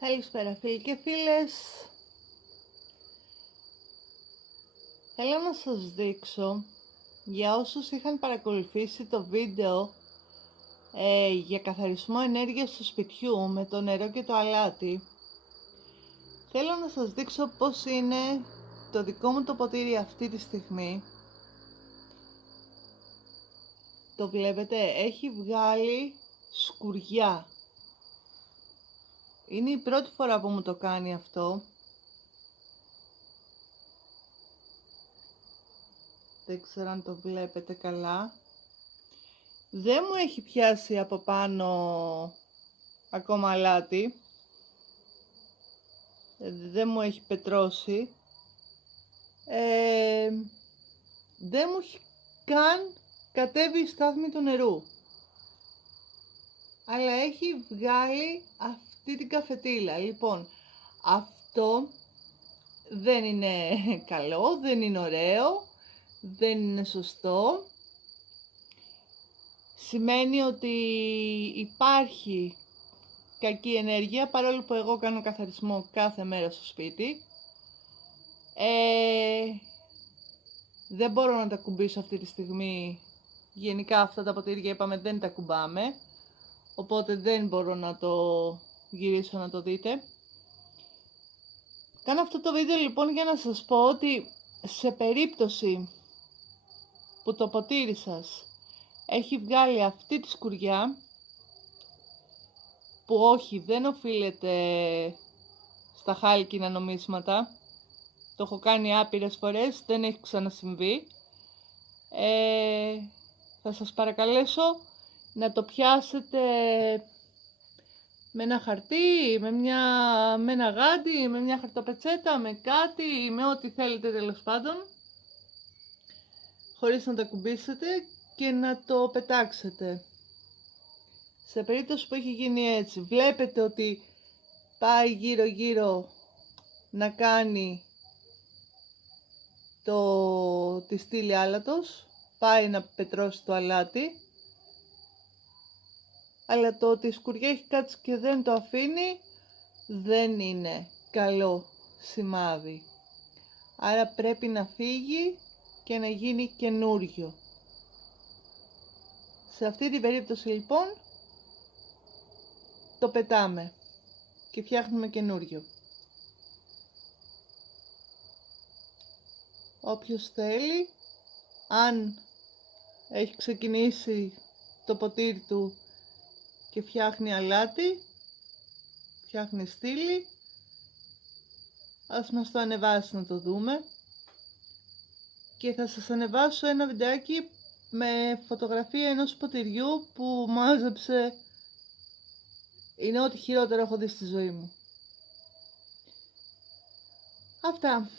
Καλησπέρα φίλοι και φίλες. Θέλω να σας δείξω, για όσους είχαν παρακολουθήσει το βίντεο για καθαρισμό ενέργειας του σπιτιού με το νερό και το αλάτι, θέλω να σας δείξω πώς είναι το δικό μου το ποτήρι αυτή τη στιγμή. Το βλέπετε, έχει βγάλει σκουριά. Είναι η πρώτη φορά που μου το κάνει αυτό. Δεν ξέρω αν το βλέπετε καλά. Δεν μου έχει πιάσει από πάνω ακόμα αλάτι. Δεν μου έχει πετρώσει. Δεν μου έχει καν κατέβει η στάθμη του νερού. Αλλά έχει βγάλει αυτή την καφετίλα. Λοιπόν, αυτό δεν είναι καλό, δεν είναι ωραίο, δεν είναι σωστό. Σημαίνει ότι υπάρχει κακή ενέργεια, παρόλο που εγώ κάνω καθαρισμό κάθε μέρα στο σπίτι. Δεν μπορώ να τα κουμπίσω αυτή τη στιγμή. Γενικά αυτά τα ποτήρια είπαμε δεν τα κουμπάμε, οπότε δεν μπορώ να το γυρίσω να το δείτε. Κάνω αυτό το βίντεο λοιπόν για να σας πω ότι σε περίπτωση που το ποτήρι σας έχει βγάλει αυτή τη σκουριά, που όχι, δεν οφείλεται στα χάλκινα νομίσματα, το έχω κάνει άπειρες φορές, δεν έχει ξανασυμβεί, θα σας παρακαλέσω να το πιάσετε με ένα χαρτί, με ένα γάντι, με μια χαρτοπετσέτα, με κάτι, με ό,τι θέλετε τέλος πάντων, χωρίς να τα κουμπίσετε, και να το πετάξετε. Σε περίπτωση που έχει γίνει έτσι, βλέπετε ότι πάει γύρω γύρω να κάνει τη στήλη άλατος, πάει να πετρώσει το αλάτι, αλλά το ότι η σκουριά έχει κάτσει και δεν το αφήνει δεν είναι καλό σημάδι. Άρα πρέπει να φύγει και να γίνει καινούριο. Σε αυτή την περίπτωση λοιπόν το πετάμε και φτιάχνουμε καινούριο. Όποιος θέλει, αν έχει ξεκινήσει το ποτήρι του και φτιάχνει αλάτι, φτιάχνει στήλη, ας μας το ανεβάσει να το δούμε. Και θα σας ανεβάσω ένα βιντεάκι με φωτογραφία ενός ποτηριού που μάζεψε. Είναι ό,τι χειρότερο έχω δει στη ζωή μου. Αυτά.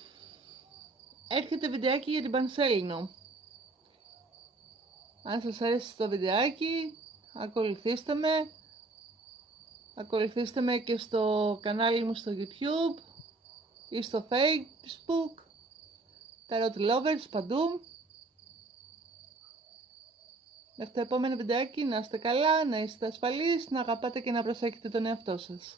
Έρχεται βιντεάκι για την Πανσέλινο. Αν σας αρέσει το βιντεάκι, ακολουθήστε με και στο κανάλι μου στο YouTube ή στο Facebook, Tarot Lovers, παντού. Μέχρι το επόμενο βιντεάκι, να είστε καλά, να είστε ασφαλείς, να αγαπάτε και να προσέχετε τον εαυτό σας.